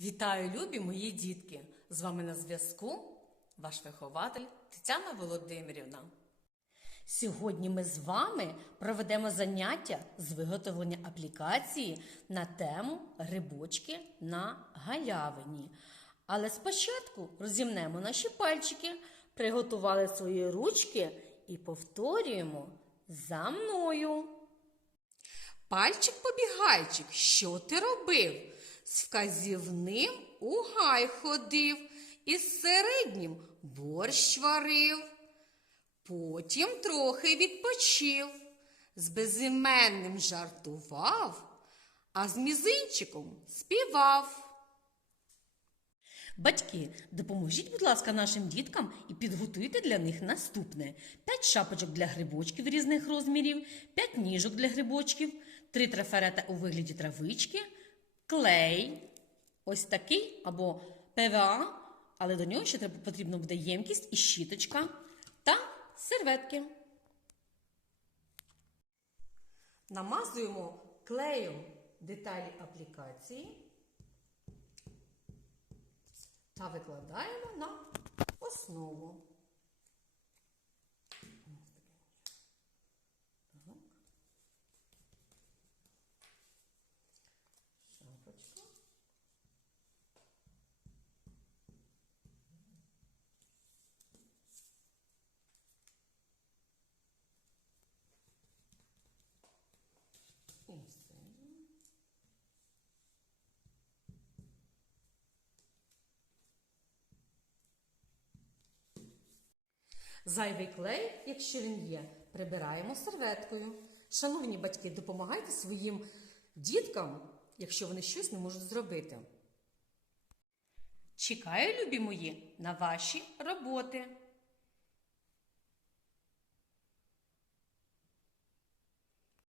Вітаю, любі мої дітки! З вами на зв'язку ваш вихователь Тетяна Володимирівна. Сьогодні ми з вами проведемо заняття з виготовлення аплікації на тему грибочки на галявині. Але спочатку розімнемо наші пальчики, приготували свої ручки і повторюємо за мною. Пальчик побігайчик, що ти робив? З вказівним у гай ходив, з середнім борщ варив. Потім трохи відпочив, з безіменним жартував, а з мізинчиком співав. Батьки, допоможіть, будь ласка, нашим діткам і підготуйте для них наступне: 5 шапочок для грибочків різних розмірів, 5 ніжок для грибочків, 3 трафарета у вигляді травички, клей, ось такий або ПВА, але до нього ще треба потрібно буде ємкість і щіточка та серветки. Намазуємо клеєм деталі аплікації та викладаємо на основу. І. Зайвий клей, якщо він є, прибираємо серветкою. Шановні батьки, допомагайте своїм діткам, якщо вони щось не можуть зробити. Чекаю, любі мої, на ваші роботи.